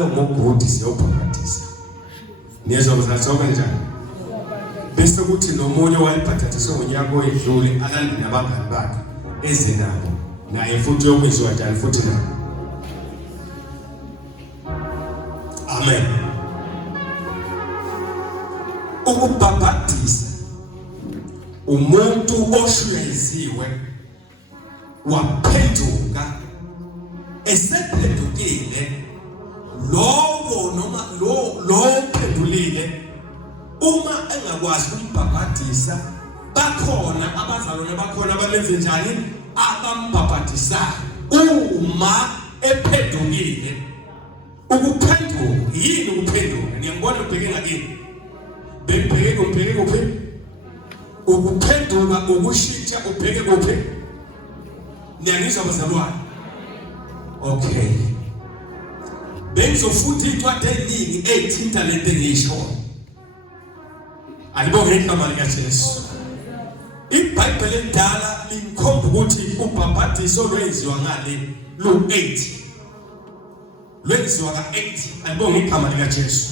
njalo ngogodi siyobhaphatisa. Niyezwa mzalwane njani? Bese kuthi nomunye walibhaphatisa ngonyaka oyedlule alandile abangani bakhe ezenabo. Naye futhi uyokwenziwa njalo futhi nabo. Amen. Ukubhaphatisa umuntu oshweziwe waphenduka esephendukile lowo noma lo phendulile uma engakwazi ukumbhaphatisa bakhona abazalwane bakhona abalenze njani abambhaphatisa uma ephendukile. Ukuphenduka yini ukuphenduka? Niyangibona ubheke ngakini bebheke kuphi? Ukuphenduka ukushintsha ubheke kuphi? Niyangizwa bazalwane? Okay. Bengizofunda incwadi eningi ethinta lento engisho. Alibonge igama lika Jesu. IBhayibheli endala likhomba ukuthi ubhaphathiso lwenziwa ngale Luke 8. Lwenziwa ka-8. Alibonge igama lika Jesu.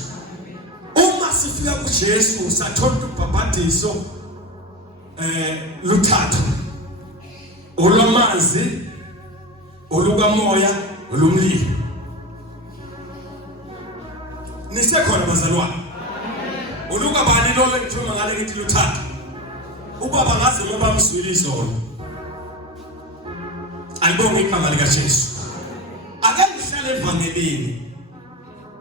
Uma sifika kuJesu sathola ubhaphathiso luthathu. Olwamanzi, olukamoya, olumlilo. Nisekhona bazalwane. Uluka bani lo lengithuma ngale ngithi luthathu. Ubaba ngaze ngoba mswili izolo. Alibonge igama lika Jesu. Ake ngihlale evangelini.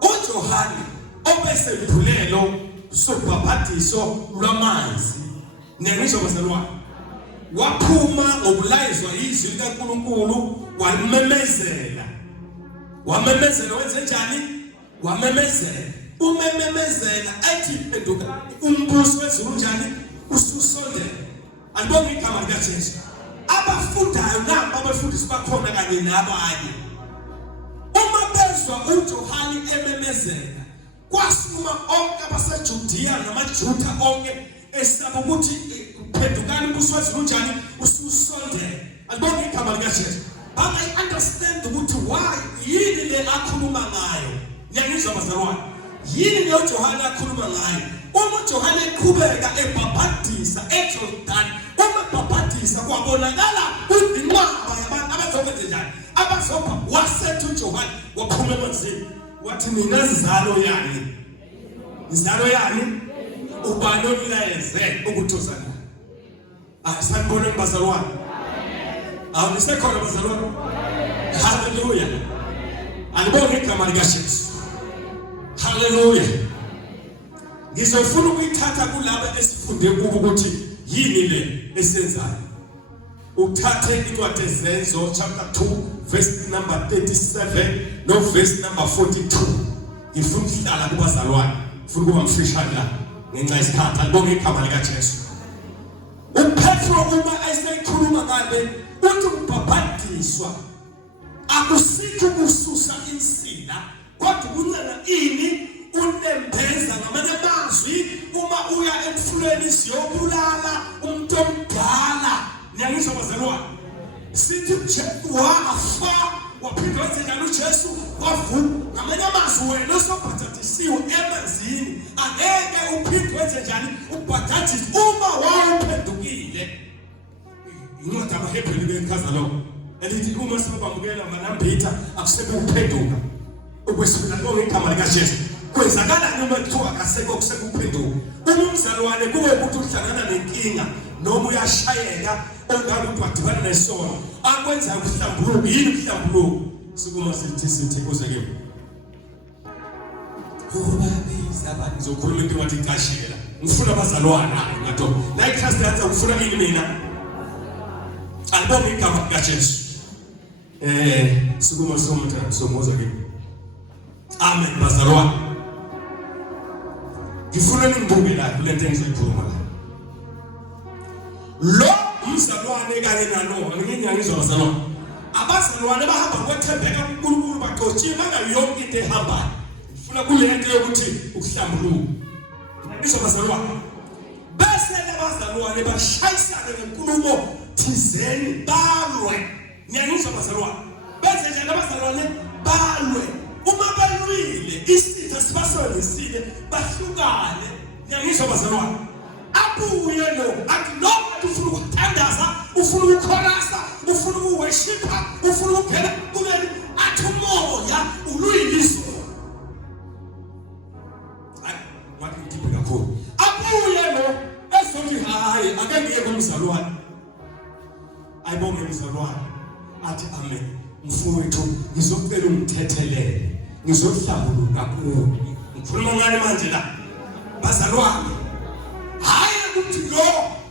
uJohane obesempulelo sobhaphathiso lwamanzi. Niyangizwa bazalwane? Waphuma ngokulayizwa izwi likaNkulunkulu walimemezela. Wamemezela wenze njani? Wamemezela. Umemezela ethi phenduka umbuso wezulu njani? Ususondele. Alibonge igama lika Jesu. Abafundayo nabo abafundisi bakhona kanye nabanye. Uma bezwa uJohane ememezela, kwasukuma onke abaseJudiya namaJuda onke esaba ukuthi phendukani umbuso wezulu njani? Ususondele. Alibonge igama lika Jesu. But I understand ukuthi why yini le akhuluma ngayo. Niyangizwa bazalwane? Yini le uJohane akhuluma ngayo? Uma uJohane eqhubeka ebhaphathisa eJordani, uma ebhaphathisa kwabonakala udinqaba yabantu abazokwenza njani? Abazopha wasethu uJohane waphuma emanzini. Wathi mina sizalo yani? Izalo yani? Ubani olayeze ukuthi uzana? Sanibona bazalwane. Nisekhona bazalwane? Hallelujah. Alibonge igama lika Jesu. Hallelujah. Ngizofuna ukuyithatha kulabo esifunde kubo ukuthi yini le esenzayo. Uthathe incwadi ezenzo chapter 2 verse number 37 no verse number 42. Ngifuna ukuhlala kubazalwane. Ngifuna kuba mfishane la ngenxa isikhathi. Alibonge igama lika Jesu. uPetro uma esekhuluma ngabe uthi ukubhaphathiswa akusikho kususa insila kodwa kuncela ini unembeza ngamanye amazwi uma uya emfulweni siyobulala umuntu omdala. Niyangizwa bazalwane? Sithi uJesu wafa waphindwa njalo uJesu wavuka. Ngamanye amazwi wena osabhathithisiwe emanzini angeke uphindwe njani ubhathithise uma wawuphendukile. Incwadi yabaHebreyu bechaza lokho. Elithi uma sibamukela amanambitha akusekho ukuphenduka. Okwesibili alibonge igama lika Jesu. Kwenzakalani uma kuthiwa akasekho kusekuphenduka? Uma umzalwane kube ukuthi uhlangana nenkinga noma uyashayeka ongabe udibana nesono akwenza ukuhlambuluka. Yini ukuhlambuluka? Sikuma sithi kuzeke. Kubabiza abantu zokhuluma into wathi qashela. Ngifuna abazalwane ngathi la iChrist yanza ngifuna kimi mina. Alibonge igama lika Jesu. Sikuma somoza kimi. Amen bazalwane. Ngifuna ningibuke la kule nto engizoyikhuluma la. Lo umzalwane kanye nalo ngiyangizwa bazalwane. Abazalwane bahamba ngokuthembeka kuNkulunkulu bagcotshile bangayo yonke into ehambayo. Ngifuna kule nto yokuthi ukuhlambuluka. Ngizwa bazalwane. Bese abazalwane bashayisana ngenkulumo thizeni balwe. Ngiyangizwa bazalwane. Bese nje abazalwane balwe. Uma balwile isitha sibasebenzisile bahlukane. Ngiyangizwa bazalwane. Abuye lo athi no ufuna ukuthandaza, ufuna ukukhorasa, ufuna ukuworshipa, ufuna ukuphela kuleli athi umoya uluyiliso. Wathi ngidiphe kakhulu. Abuye lo ezothi hayi ake ngiye kumzalwane. Ayibonge umzalwane. Athi amen. Mfowethu ngizocela ungithethelele. Ngizohlambuluka kuwe. Ngikhuluma ngani manje la? Bazalwane. Hayi ukuthi lo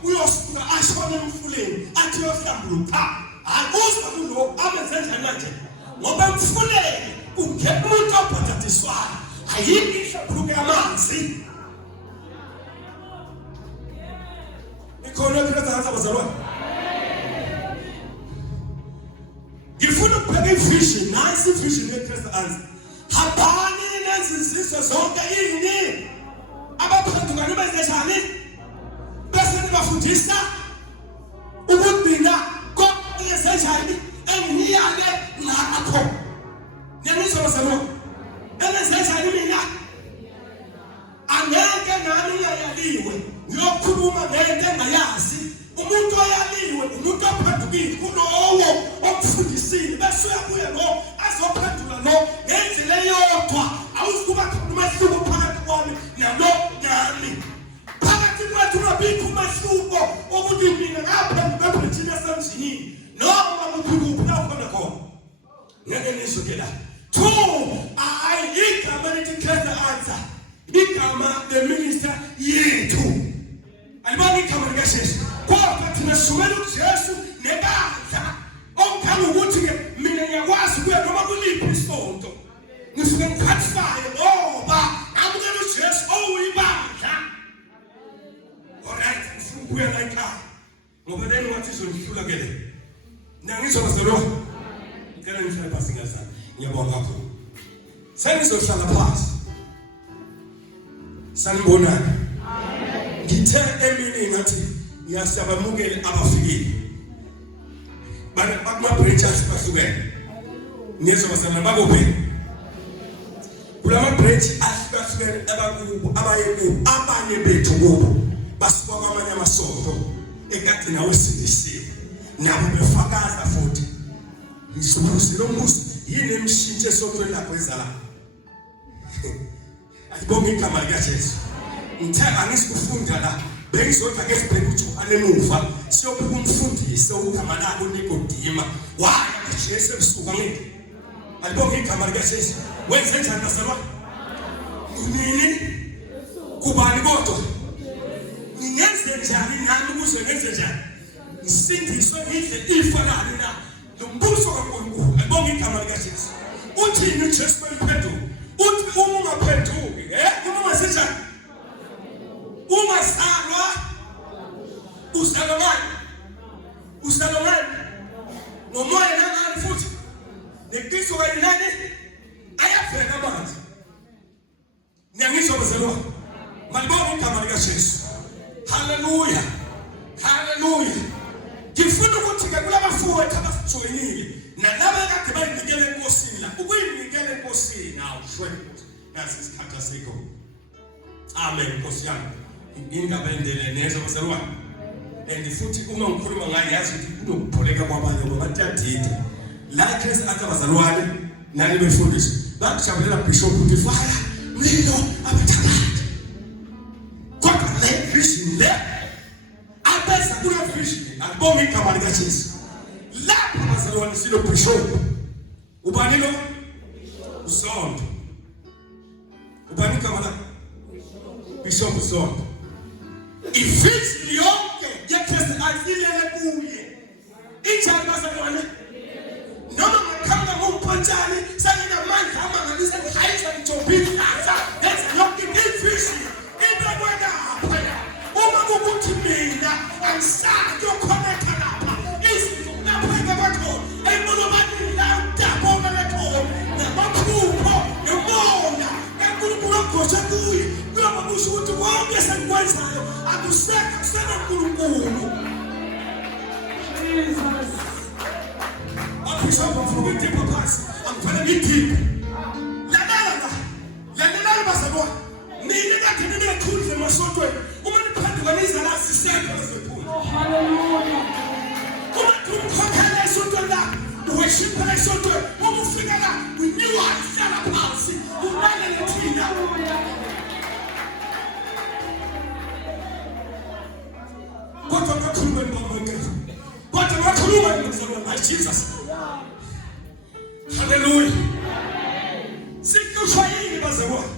uyosuka ashone emfuleni athi uyohlambuluka. Akuza kulo abenzenza manje. Ngoba emfuleni ungena umuntu ophathiswayo. Ayikho ihlambuluka yamanzi. Ikhona ukuzanza bazalwane. Ngifuna ukubheka ivision, nasi ivision yeKristu anzi. Habani nezizizwe zonke ini. Abaphendukani bezenjani? Bese nibafundisa ukugcina konke ezenjani engiyale ngakho. Niyangizwa bazalwane? Ezenjani mina? Angeke nami ngiyaliwe. Ngiyokhuluma ngento engayazi. Umuntu oyaliwe, umuntu ophendukile kulowo omfundisile bese uyabuya lo azophendula lo ngendlela eyodwa. Awuzukuba khona umahluko phakathi kwami nalo nami. Phakathi kwethu nobikho umahluko ukuthi mina ngaphendula ephethini esemzini noma kuphikuphi la khona khona. Ngeke nisuke la. Igama lithi Kristu answer. Igama leminister yethu. Alibona igama likaJesu. Kodwa thina sumela uJesu nebandla. Okukhanga ukuthi ke mina ngiyakwazi kuya noma kuliphi isonto. Ngisuke ngikhathifaye ngoba amukela uJesu oyibandla. Alright, ngifuna la ekhaya. Ngoba leni wathi izongihlula ke le. Ngiyangizwa bazalwane. Ngicela ngihlale phansi ngiyazana. Ngiyabonga kakhulu. Sengizohlala phansi. Sanibonana. Ngithe emini ngathi ngiyasabamukela abafikile. Bakuma branches bahlukene. Niyezwa basana bakuphi? Kulama branch ahlukene abakubo abayekubo abanye bethu kubo basuka kwamanye amasonto ekade nawe sindisiwe. Nabo befakaza futhi. Ngizobuzela umbuzo yini emshintshe esontweni lakho ezala. Ayibonge igama likaJesu. Ngithanda ngisikufunda la bengizodla ngesibheke uJohane emuva siyobuka umfundisi ogama lakhe uNikodima waya kuJesu ebusuku ngithi ayibonge igama likaJesu wenze njani bazalwane nini kubani kodwa ngingenze njani nami ukuze ngenze njani ngisindiswe ngidle ifa lami na lo mbuso kaNkulunkulu ayibonge igama likaJesu uthini uJesu bayiphendula uthi uma ungaphenduki uma ungasenjani Umasalwa usalomani ngomoya nangani futhi nekiso kayinani ayavela amanzi. Ngiyangizwa bazalwane. Malibonga igama likaJesu. Haleluya. Haleluya. Ngifuna ukuthi ke kulabafowethu abasijoyinile nalabo ekade bayinikele enkosini la ukuyinikela enkosini awushwe nasi isikhathi asikho. Amen Nkosi yami. Indaba endele neza bazalwane. And futhi uma ngikhuluma ngayo yazi ukuthi kunokupholeka kwabanye ngoba batyathide. La Kristu akabazalwane nani befundisa. Bakujabulela bishop ukuthi fire mlilo abathakathi. Kodwa le vision le abesa kule vision akubonga igama likaJesu. Lapha bazalwane silo bishop. Ubani lo? Usonto. Ubani igama la? Bishop Usonto. Ivision yonke yeKristu ayilele kuye. Injani bazalwane? Noma ngakhanga ngomphathani sayinamandla amangalisa ngihayisa ngijobhini lapha enza yonke ivision into kwenda lapha. Uma kukuthi mina angisaki ukhonektha lapha izinto lapha kwakho ayibona abantu la udabona lapho namaphupho nomoya kaNkulunkulu ogosha kuye kuyoba kusho ukuthi konke esikwenzayo akusekho kusena uNkulunkulu. Jesus. Bishop of Fuguti Papas, I'm telling you deep. La ekhundle emasontweni. Uma niphendukela izala sisekho ezephula. Hallelujah. Uma kumkhokhela esontweni la, uweshipha esontweni. Uma ufika la, uyiwa hlala phansi, ulalele thina. Kodwa ngakhuluma ngomangelo. Kodwa ngakhuluma ngomzalwane Jesus. Hallelujah. Sikushwa yini bazalwane?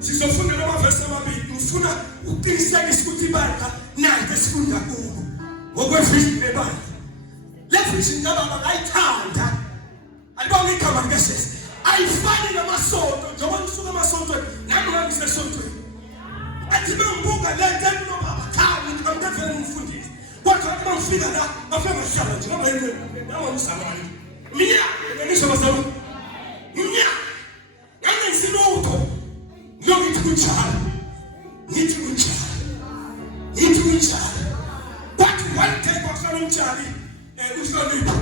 Sizofunda amavesi amabili. Ufuna ukuqinisekisa ukuthi ibandla nanti esifunda kulo. Ngokwefishini lebandla. Le fishini kababa ayithanda. Alibona igama likaJesu. Ayifani namasonto njengoba ngisuka emasontweni nami ngisesontweni. Athi bengibuka le nto enobaba khali ngikamthethele umfundisi. Kodwa athi bangifika la bafike ngahlala nje ngoba yini nami ngizalwane. Mina ngisho bazalwane. Mina ngisinotho. Ngithi kunjalo. Ngithi kunjalo. But one day kwakhona umtshali uhlonipha.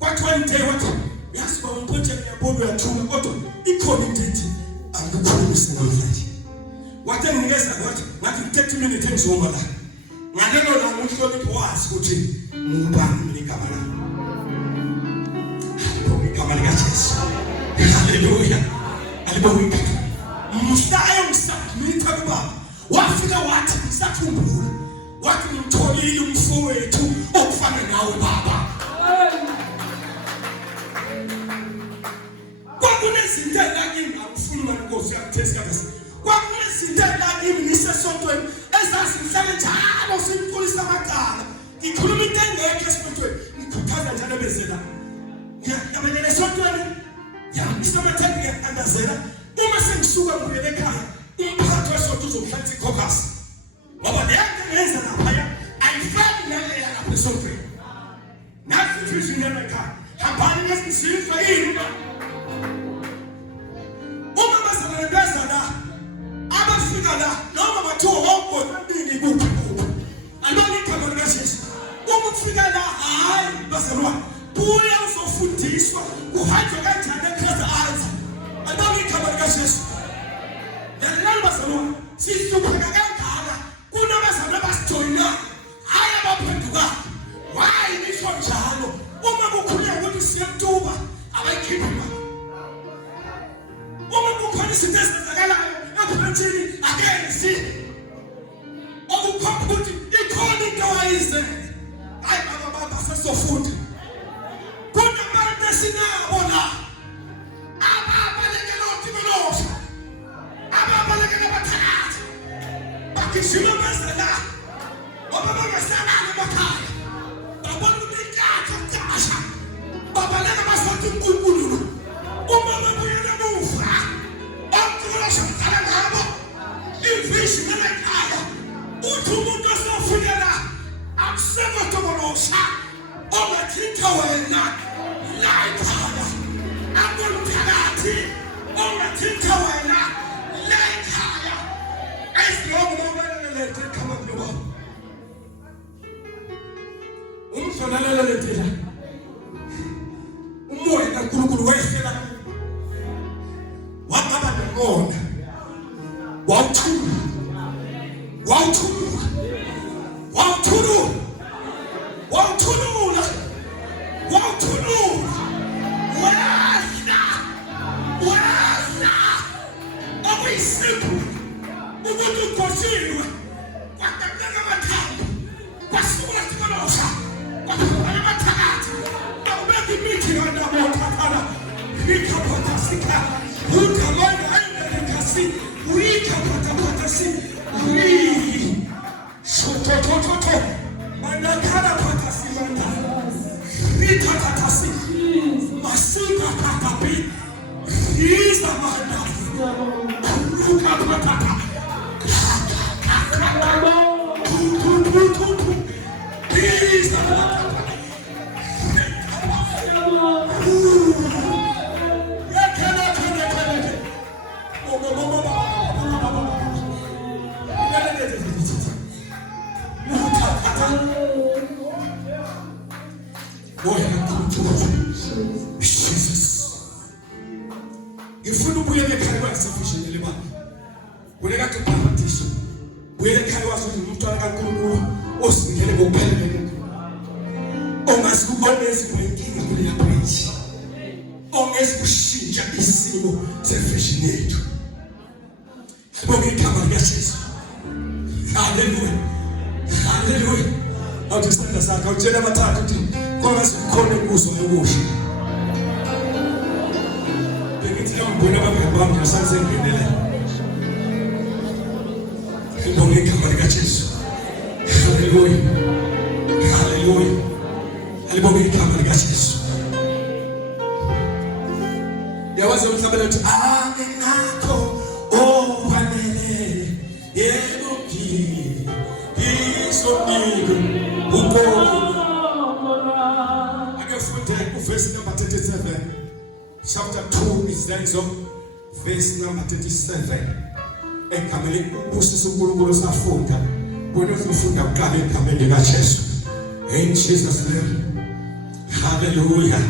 But one day wathi yasiba umproject yabona uyathula kodwa ikhona into ethi angikukhulumisi namhlanje. Wathi nginikeza ngathi 30 minutes engizoma la. Ngalelo la uhlonipha wazi ukuthi ngubani mina igama lami. Igama likaJesu. Hallelujah. Alibonga. Mhla emsakmitha kubaba. Wafika wathi ngisakhumbula. Wathi ngitholile umfowethu okufana nawe baba. Kwakunezinto engakini ngakufuna Nkosi yakuthesa kahle. Kwakunezinto engakini ngisesontweni ezasinhlale njalo simxolisa amagama. Ngikhuluma into engekho esontweni. Ngikhuthaza njalo bezela. Ngiyabelele esontweni. Ngisamathembi ngiyandazela. Uma sengisuka ngiyele ekhaya, umphathi wesonto uzomhlalisa ikhokasi. Ngoba le nto ngenza lapha ayifani nale lapha esontweni. Nathi vision ekhaya. Hambani ngesizwe yini? Uma bazalwane bezala abafika la noma bathiwa wonke kuphi. Alibona igama likaJesu. Uma ufika la hayi bazalwane buya uzofundiswa kuhanjwa kanjani eChrist Alpha. Alibona igama likaJesu. Nalelo bazalwane sisupheka kangaka kunabazalwane abasijoyina hayi abaphenduka. Why nisho njalo? Uma kukhulunywa ukuthi siyemtuba abayikhiphi imali. Uma kukhona izinto ezenzakalayo ephakathini akenzi. Okukhomba ukuthi ikhona into ayize. Hayi baba sesofunda. Kunabantu esinabo la. Ababalekela uThibelosha. Ababalekela abathakathi. Bakishima bezela. Ngoba bangahlala emakhaya. Babona ukuthi inkatha kasha. Babaleka basonto uNkulunkulu. Uma babuyela emuva. UThibelosha mdala ngabo. Imfishi ngekhaya. Uthi umuntu osofuyela akusekho Thibelosha. Ongathinta wena la ekhaya. Akumthakathi. Ongathinta wena la ekhaya. Esilokubalelele ekhaya kulo. Umhlonalele lethela. Umoya kaNkulunkulu wehlela. Waqaba nengona. Wawuthula. Wehla. Okuyisimbu. Umuntu ukhoshiwe. Kwaqaqeka amathambo. Kwasuka Thibelosha. Kwakhona abathakathi. Awubeka imithi yona bothathana. Ikaphathasika. Ukamona ayinekasi. Uyikaphathasi. Shototototo. Manakala phathasi manda. Ikaphathasi. Masika pakapi. Isa manda. Ukaphathata. Isa manda. Ngifuna ubuye ekhaya kwasefishini lebaba. Kuleka kuphakathisa. Buyele ekhaya wazi ukuthi umntwana kaNkulunkulu ozinikele ngokuphelele. Ongasikubonezi kwenkinga kule yaphithi. Ongezikushintsha isimo sefashion yethu. Sibonge igama likaJesu. Hallelujah. Hallelujah. Awuthi isandla sakho utshela abathathu ukuthi kwangasikhona inkuzo yokusha. Bengithi ngibona abangani bami ngasangenele. Sibonge igama likaJesu. Hallelujah. Hallelujah. Sibonge igama likaJesu. Yawazi umhlabelo uthi anginakho owanele yebo ngini isonike ukhona. Ake funde verse number 37. Chapter 2 is that so verse number 37. Ekamele ubusisa uNkulunkulu safunda. Bona uzofunda uqala egameni likaJesu. In Jesus name. Hallelujah.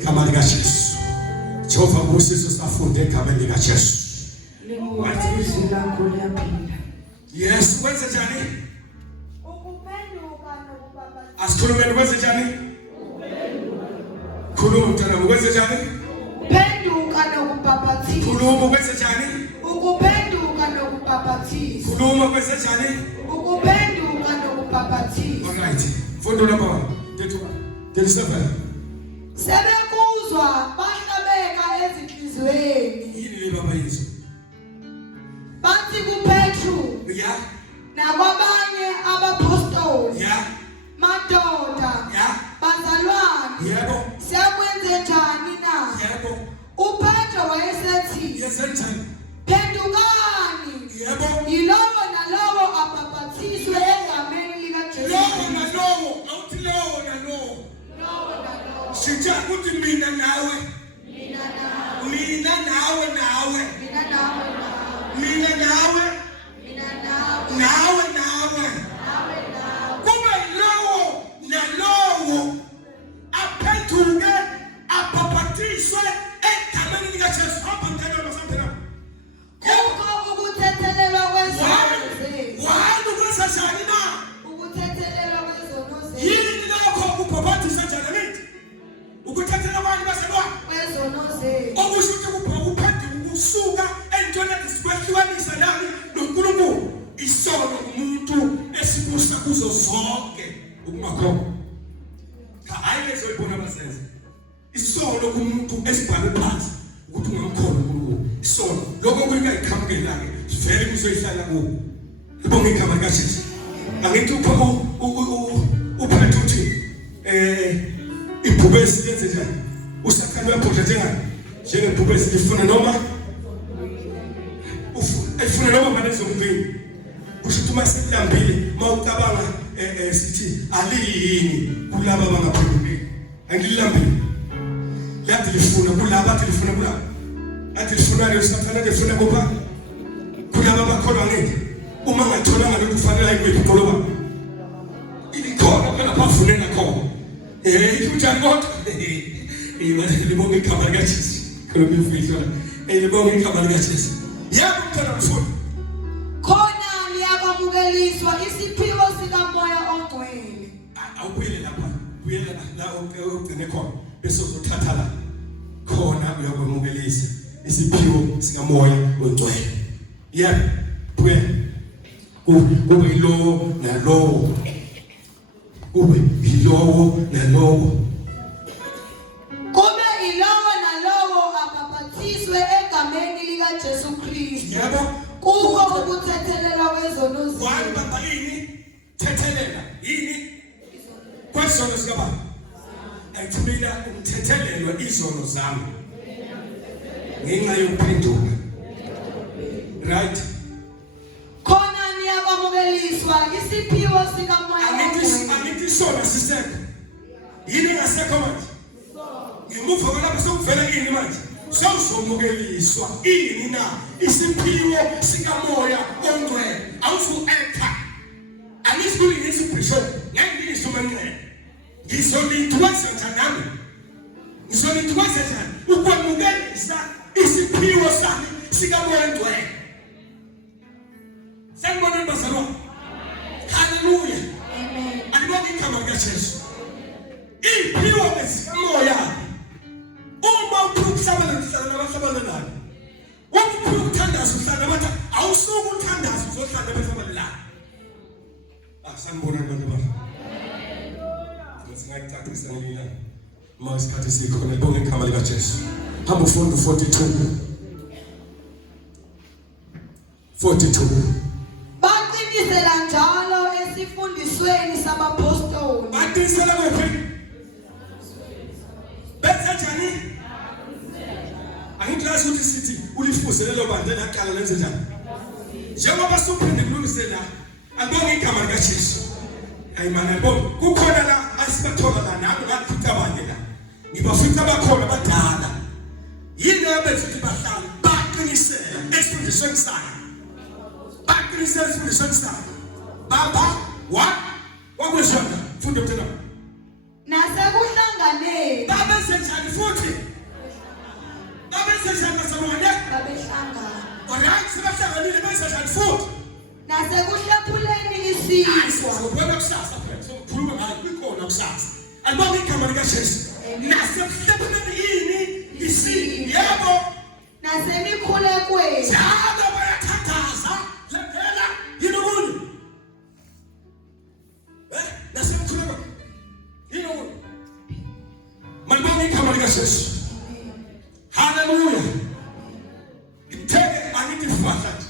Igama likaJesu. Jehova ubusisa safunde egameni likaJesu. Yes, wenze njani? Ukuphenduka nokubhabhatisa. Asikhulumeni wenze njani? Khuluma mntana, wenze njani? Ukuphenduka nokubhabhatisa. Khuluma wenze njani? Ukuphenduka nokubhabhatisa. Khuluma wenze njani? Ukuphenduka nokubhabhatisa. All right. Fundo number 1. 37. Sebekuzwa bahlabeka ezinhlizweni. Yini le baba yethu? Bathi kuPetru Yeah. nakwabanye abapostoli. Yeah. Madoda. Yeah. Bazalwane. Yebo. Siyakwenze njani na? Yebo. uPetru wayesethi Yes, njani? phendukani. Yebo. Yilowo nalowo abhabhathiswe egameni likaJesu. Lowo na lowo, awuthi lowo na lowo. Lowo nalowo. Sitha ukuthi mina nawe. Mina nawe. Mina nawe nawe. Mina nawe nawe. Mina nawe. Mina nawe. Nawe nawe. Nawe nawe. Kuba lowo na lowo aphethuke abhabhathiswe egameni likaJesu. Hamba mntana masaphela. Kukho ukuthethelelwa kwezono zethu. Wahamba kwenza njani na? Ukuthethelelwa kwezono zethu. Yini lokho ukubhabhathisa njani lithi? Ukuthathela abantu baselwana. Kwezono zethu. Okusho ukuthi uphethe ukusuka entweni esikwehlukanisa nami noNkulunkulu. Isono umuntu esibusa kuzo zonke ukumakho. Hayi lezoyibona abasenze. Isono kumuntu esibhale phansi ukuthi ungamkhona uNkulunkulu. Isono lokho kuyingayikhamukela ke vele kuzoyihlala kuwo. Libonge igama likaJesu. Angithi uphethe uthi ibhubesi lenze njani? Usakhanya uyabhodla njengebhubesi lifuna noma efuna noma manje umbini. Kusho ukuthi masilambile mawucabanga sithi aliyini kulaba abangaphendukile. Angilambile. Lathi lifuna kulaba athi lifuna kulaba. Athi lifuna lesathana lifuna kupha. Kulaba abakholwa ngeke. Uma ngatholanga lokhu kufanele ayikuphi qoloba. Ilikhona phela bafunela khona. Ikuthani kodwa? Libonge igama likaJesu. Khona imfihlo. Libonge igama likaJesu. Yebo mntana mfuni. Khona liyabamukeliswa isiphiwo sikaMoya oNgcwele. Awubuyele lapha. Buyela la ogcine khona. Bese uzothatha la. Khona uyabamukelisa isiphiwo sikaMoya oNgcwele. Yebo. Buyela. Kube yilowo nalowo. Kube yilowo nalowo. Kube yilowo nalowo abhabhathiswe egameni likaJesu Kristu. Yebo. Kukho ukuthethelelwa kwezono zethu. Wani baba yini? Thethelela. Yini? Kwezono zikababa. Ayithumela ukuthethelelwa izono zami. Ngenxa yokuphenduka. Right? Khona niyabamukeliswa isiphiwo sikaMoya oNgcwele. Angithi sona sisekho. Yini ngasekho manje? Ngemuva kwalapho sokuvela ini manje? Sawuzomukeliswa ini na isiphiwo sikaMoya oNgcwele. Awuzu-ekha. Angisibuli ngisibhisho. Ngeke ngisumangcele. Ngizolithwasa njani? Ngizolithwasa njani? Ukwamukelisa isiphiwo sami sikaMoya oNgcwele. likaJesu. Iphiwo lesimoya. Uma uphukisabana nohlala nabahlabana nalo. Uma ukuthandaza uhlala nabantu awusuku uthandaza uzohlala nabahlabana la. Sanibona abantu bami. Singayicacisa ngelila. Masikhathi sikhona ibonge igama likaJesu. Hamba ufunda 42. Baqinisela njalo esifundisweni sabapostoli. Baqinisela kwephi? Benza njani? Angiklazi ukuthi sithi ulifuze lelo bandla laqala lenze njani? Njengoba suphinde kulungisela abonge igama likaJesu. Hayi mana yabo kukhona la asibathola la nami ngafica abanye la. Ngibafika bakhona badala. Yini abezithi bahlala baqinisela esifundisweni sakhe. Baqinisela esifundisweni sakhe. Baba wakweshona funda mthela. Nasekuhlanganeni. Babenze njani futhi? Babenze njani nasalwane? Babehlangana. Alright, sebahlanganile benze njani futhi? Nasekuhlaphuleni isizwe. Ubona kusasa phela. Sokhuluma ngayo kukhona kusasa. Alibonge igama likaJesu. Nasekuhlaphuleni yini isizwe. Yebo. Nasemikhulekweni. Njalo bayathandaza. Lempela yini ukuthi? Nasemkhulekweni. Yini ukuthi? Malibonge igama likaJesu. Hallelujah. Ngitheke angithi fahla nje.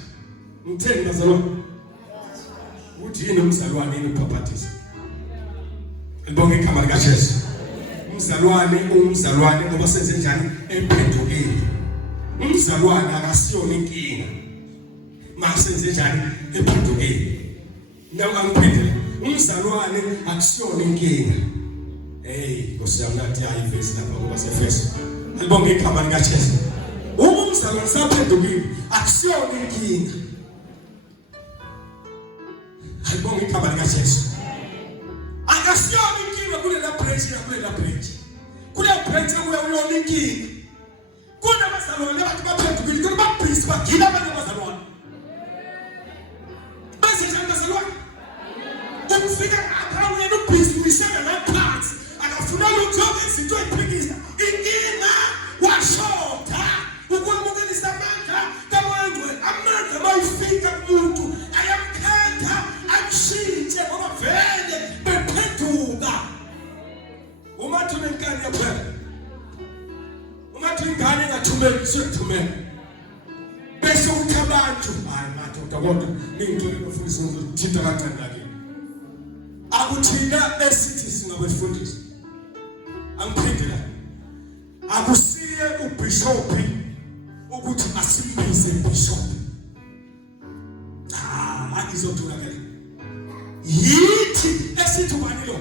Ngitheke bazalwane. Uthi yini umzalwane inophapathisa. Ngibonge igama likaJesu. Umzalwane ngoba senze njani emphendukile. Umzalwane akasiyona inkinga. Masenze njani emphendukile. Nawe angiphendule. Umzalwane akusiyona inkinga. Ngosiyamnathi ayivesi lapha ngoba sefeso. Ngibonge igama likaJesu. Umzalwane saphendukile akusiyona inkinga. Ngibonge igama likaJesu. Akasiyona inkinga kulela branch. Kule branch uyona inkinga. Kunabazalwane abantu baphendukile kunababhisi bagila abantu abazalwane. Bese njani bazalwane? Ukufika apha uyena ubhisi uyishaka la phansi. Akafuna lutho izinto eziphikisa. Inkinga washota. Ukumukelisa amandla kamangwe. Amandla mayifika kumuntu ayamkhanda akushintshe ngoba vele bephenduka. Uma thumenkani yaphela. Uma thingane ngathumela sekuthumela. Bese uthi abantu hayi madoda kodwa ngingicela ukufundisa ngizothinta kancane lake. Akuthina esithi singabefundisi. Angiphindela. Akusiye ubishop ukuthi asimbize bishop. Akizotholakala. Yithi esithi ubani lo?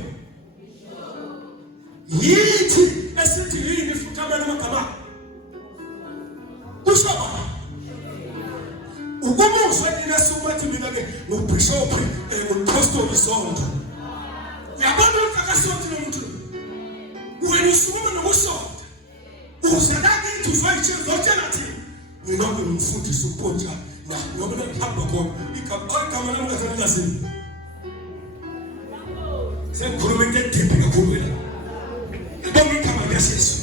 Yithi esithi yini futhi abantu amagama? Kushoba. Ukubuzwa yini sokuthi mina ke ngubishop ngupastor isonto. Yabona ukakasonto nomuntu. Wena usukuma nokusonto. Uzakake into zoyitshela thina. Mina ngumfundisi uPonja na ngoba ngihamba khona igama lami ngafanele sini. Sengikhuluma into ediphi kakhulu la. Ngibonga igama likaJesu.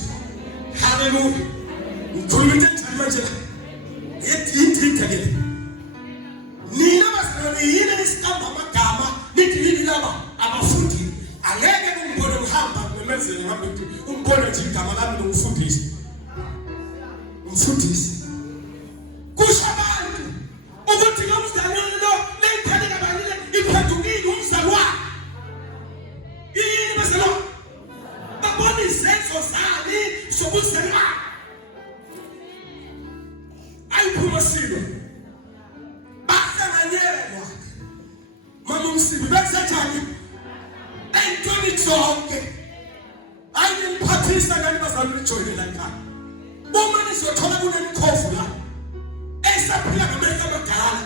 Hallelujah. Ngikhuluma into enjani manje la. Yithitha ke. Nina bazalwane yini nisihamba amagama nithi yini laba abafundi angeke kumbone ngihamba memezele ngabe umbone nje igama lami lokufundisa. Umfundisi. Kushabantu ukuthi lomzalwane lo lempela kabalile iphendukile umzalwane. Yini bazalwane? Babona izenzo zami zokuzalwa. Ayiphuma silo. Bahlanganyelwa. Mama umsibi bekusajani? Entweni zonke. Ayiphathisa kanti bazalwane lijoyine la ekhaya. Uma nizothola kunemkhovu la. Esaphila ngamehlo amadala.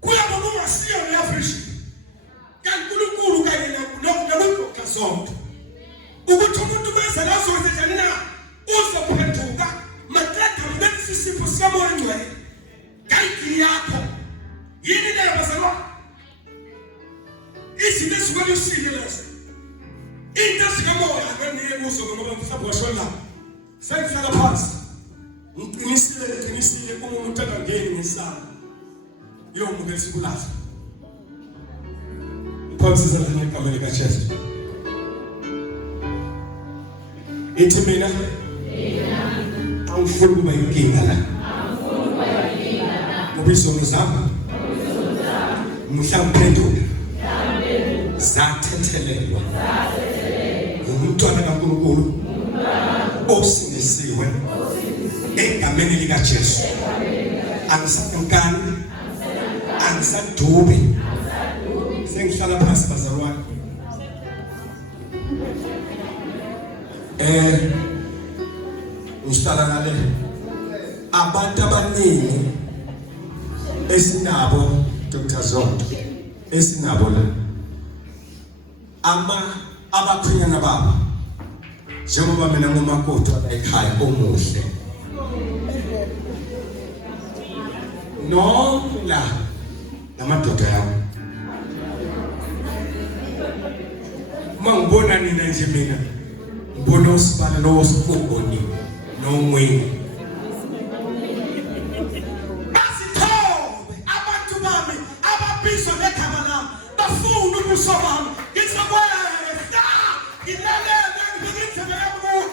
Kuyabona ungasiyo neafishi. kaNkulunkulu kanye nokudokha sonke. Ukuthi umuntu bese la uzokwenza njani na? Uzophenduka maqeda mbese isipho sikamoya ngcwele. Kayiki yakho. Yini le bazalwane? Izinto ezikwelosile lezo. into sikamoya ngeniye kuso ngoba mhlawumbe washona sengihlala phansi ngiqinisile uma umuntu angangeni ngesana yomuntu esikulahla iphansi zalana igama likaJesu ithi mina angifuni ukuba inkinga la ngoba izono zami mhlawumbe zathethelelwa umntwana kaNkulunkulu osindisiwe egameni likaJesu. Angisakunkani, angisadubi, sengihlala phansi bazalwane. Usihlala ngale abantu abaningi esinabo Dr. Zondo esinabo la abakhwenyana baba njengoba mina ngumakoti ekhaya omuhle no la namadoda yami mangibona nina nje mina ngibona usibala lo sifuboni nomweni asithobe abantu bami ababizwa ngegama lami bafuna ubuso bami ngizokwenza ngilalele ngizithebele kuwo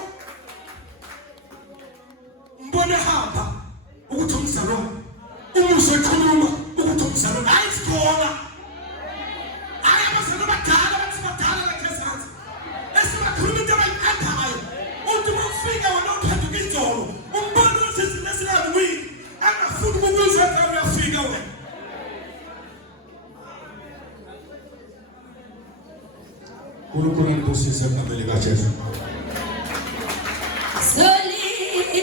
mbona hamba ukuthi umzalo umuso ekhuluma ukuthi umzalo ayisikhona ayabazalo badala bathi badala lekezansi esibakhuluma into abayikhathayo uthi mufika wena uphenduka izolo umbona ukuthi lesilani angafuni ukuzwa xa uyafika wena uNkulunkulu ngibusise egameni likaJesu.